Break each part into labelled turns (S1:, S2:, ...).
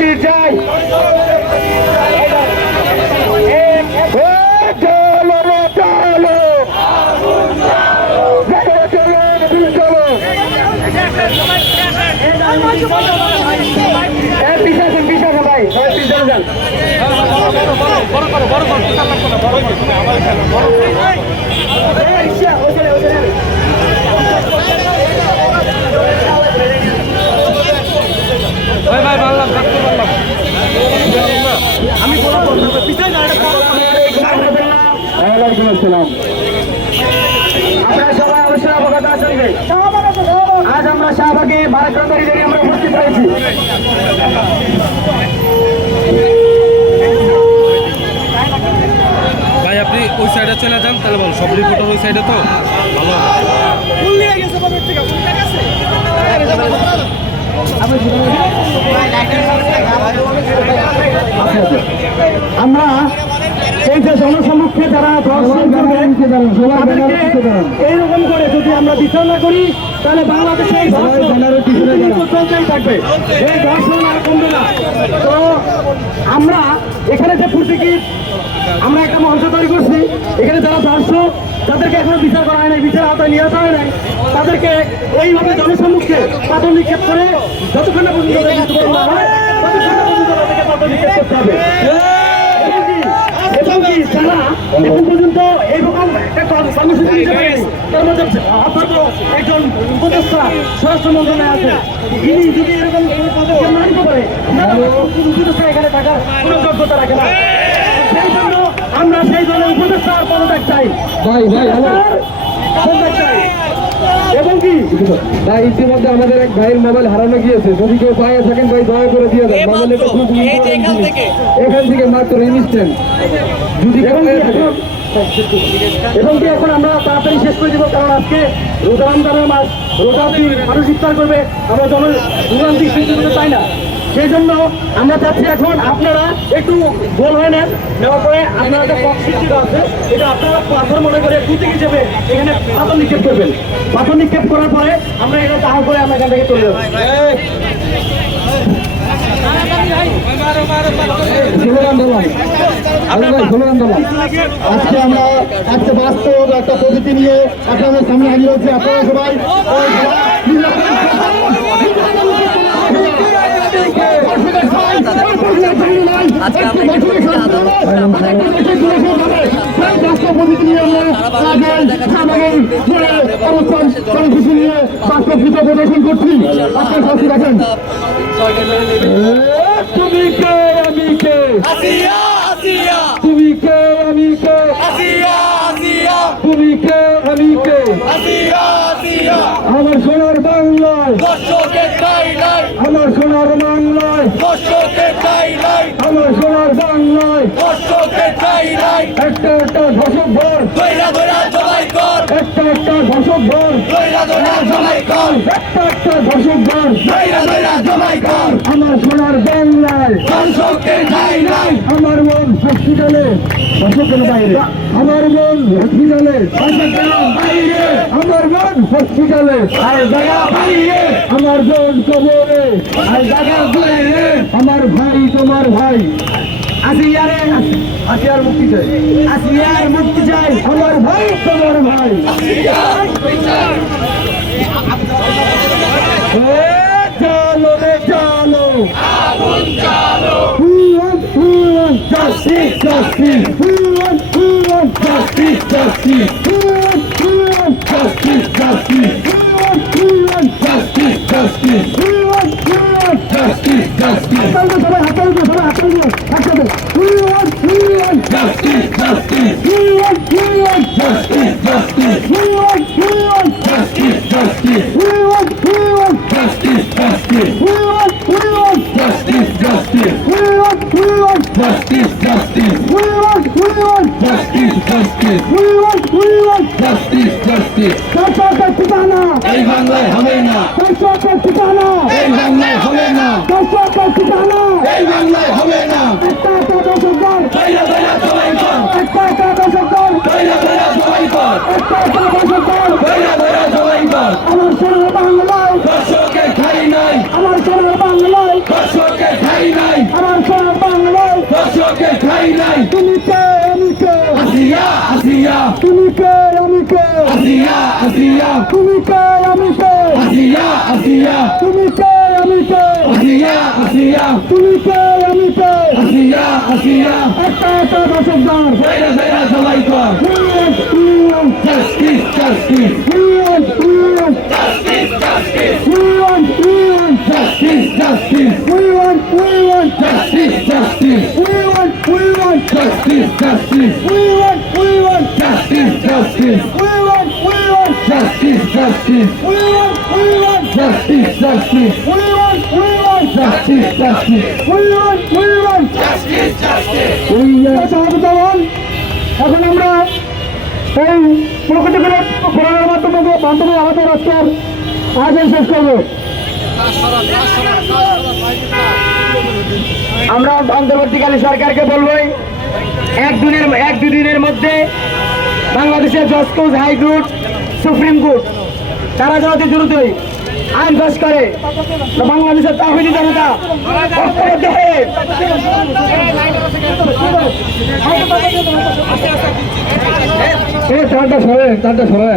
S1: পাশে পাশে যাই
S2: ও, চলো রে, চলো চলো, চলো, চলো
S1: এ, পিছে আসুন, পিছে আসুন ভাই সবাই পিছে যান ভাই
S2: ভাই পারলাম থাকতে পারলাম
S1: আমি বলা পিছাই না এটা
S2: ওয়ালাইকুম আসসালাম
S1: আপনারা সবাই অবশ্যই অবগত আছেন যে আজ আমরা শাহবাগে ভারত কর্মচারীদের আমরা উপস্থিত হয়েছি
S2: ভাই আপনি ওই সাইডে চলে যান তাহলে ভালো সব রিপোর্টার ওই সাইডে তো ভালো হবে।
S1: আমরা এই যে জনসমক্ষে যারা এইরকম করে যদি আমরা বিচার না করি তাহলে বাংলাদেশে এই
S2: ধর্ষণ
S1: চলতেই থাকবে। এই ধর্ষণ আর কমবে না। তো আমরা এখানে যে প্রতীকী আমরা একটা মঞ্চ তৈরি করছি এখানে যারা ধর্ষক তাদেরকে এখনও বিচার করা হয় নাই বিচার আওতায় নিয়ে আসা হয় নাই তাদেরকে এইভাবে জনসম্মুখে পাথর নিক্ষেপ করে যতক্ষণ পর্যন্ত হয় ততক্ষণ না পর্যন্ত নিক্ষেপ করতে হবে এবং কি- যারা এখন পর্যন্ত এইরকম একটা কর্মসূচি নিতে পারেনি তার মধ্যে আপনার একজন উপদেষ্টা স্বরাষ্ট্র মন্ত্রণালয়ে আছে ইনি যদি এরকম কোনো পদক্ষেপ না নিতে পারে উপদেষ্টা এখানে থাকার কোনো যোগ্যতা রাখে না সেই জন্য আমরা সেই জন্য উপদেষ্টার পদত্যাগ চাই।
S2: ভাই ভাই।
S1: পদত্যাগ চাই। এবং কি?
S2: তাই ইতিমধ্যে আমাদের এক ভাইয়ের মোবাইল হারানো গিয়েছে। যদি কেউ পায়ে থাকেন ভাই দয়া করে দিয়ে দেন। মোবাইল। এখান থেকে। মাত্র ইনস্ট্যান্ট যদি এবং কি এখন?
S1: এবং কি এখন আমরা তাড়াতাড়ি শেষ করে দিব? কারণ আজকে রোজা রমজানের মাস। রোজা দিন মানুষ ইফতার করবে? আমরা জন করতে চাই না? সেই জন্য আমরা চাচ্ছি এখন আপনারা একটু গোল হয়ে নেন। নেওয়ার পরে আপনারা আছে, এটা আপনারা পাথর মনে করে প্রতীক হিসেবে এখানে পাথর নিক্ষেপ করবেন। পাথর নিক্ষেপ করার পরে আমরা এখানে তাহার করে আমরা এখান থেকে চলে যাব। আজকে আমরা আজকে বাস্তব, একটা পদ্ধতি নিয়ে আপনাদের সামনে হাজির হচ্ছে আপনারা সবাই আজকে আমরা বাস্তব পদ্ধতি নিয়ে আমরা আগে সামনের অবস্থান কর্মসূচি নিয়ে প্রদর্শন করছি। আপনার দেখেন।
S2: তুমি কে আমি কে? তুমি কে আমি কে? তুমি কে আমি কে? আমার সোনার বাংলায়। আমার সোনার বাংলায়। সোনার দর্শকের ঠাই নাই। একটা একটা ধসক ভর দৈরা দৈরা জবাই কর। একটা ধর্ষক কর। একটা ধর্ষক কর। আমার সোনার বাংলায়। দর্শকের ঠাই নাই। আমার মন হসপিটালে ধর্ষকের
S1: বাইরে।
S2: আমার মন হসপিটালে বাইরে আমার মন হসপিটালে
S1: আর জায়গা বাইরে।
S2: আমার বোন কবরে।
S1: আর জায়গা বাইরে।
S2: আমার ভাই তোমার ভাই।
S1: আসিয়ারে আসিয়ার মুক্তি চাই। আসিয়ার মুক্তি চাই
S2: আমার ভাই তোমার ভাই। চলো রে চলো We want, we want justice. We want, we want justice, justice. We want, we want justice, justice. We want, we want justice, justice.
S1: সরকার ঠিকানা
S2: এই বাংলায় হবে না
S1: সরকার ঠিকানা
S2: এই বাংলায় হবে না
S1: সরকার ঠিকানা
S2: এই বাংলায় হবে না
S1: একটা একটা সরকার
S2: দইরা দইরা জমাই কর
S1: একটা একটা সরকার
S2: দইরা দইরা জমাই কর একটা
S1: একটা
S2: সরকার দইরা দইরা জমাই কর
S1: আমার সোনার বাংলায়
S2: দশকে খাই নাই। আমার সারা বাংলায়। দশকে খাই নাই। তুমি কে আমি কে? আসিয়া আসিয়া। তুমি কে আমি কে? আসিয়া আসিয়া। তুমি কে আমি কে? আসিয়া আসিয়া। তুমি কে আমি কে? আসিয়া আসিয়া। তুমি কে আমি কে? আসিয়া আসিয়া। একটা একটা দশক দাম বাইরে বাইরে সবাই কর। Justice, justice. We want, we want. Justice, justice. We want, we want. Justice, justice. We want. We want justice, justice. We want, we want justice, justice. We want, we want justice, justice. We want, we want justice, justice. We want, we want justice, justice. We want, we want justice, justice. We
S1: want, we want
S2: justice, justice. এই
S1: সমাবেতন এখন আমরা এই প্রকৃতিগুলো ঘোরানোর মাধ্যমে মাধ্যমে আমাদের আজকের আয়োজন শেষ করব আমরা অন্তর্বর্তীকালী সরকারকে বলবই এক দিনের এক দুদিনের মধ্যে বাংলাদেশের জজ কোর্ট হাইকোর্ট সুপ্রিম কোর্ট তারা যাতে দ্রুতই আইন পাস করে। তো বাংলাদেশের তাহিদি জনতা
S2: তারটা সরে তারটা সরে।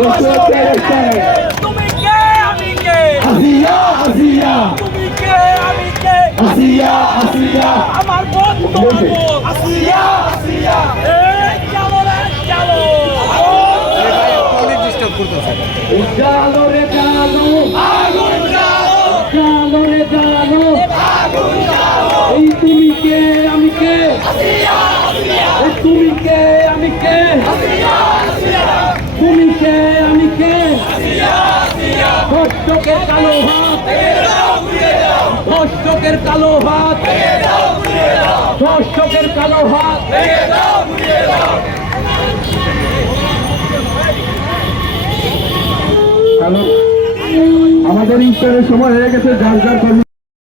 S2: দর্শকের একসাথে আসিয়া আসিয়া আসিয়া আসিয়া
S3: আমার
S2: বন্ধু আসিয়া আসিয়া চলো রে চলো আগুন জ্বালো চলো রে চলো আগুন জ্বালো এই তুমি কে আমি কে এই তুমি কে আমি কে তুমি কে আমি কে ধর্ষকের কালো হাত। ধর্ষকের কালো হাত। ধর্ষকের কালো হাত। আমাদের ইফতারের সময় হয়ে গেছে, যার যার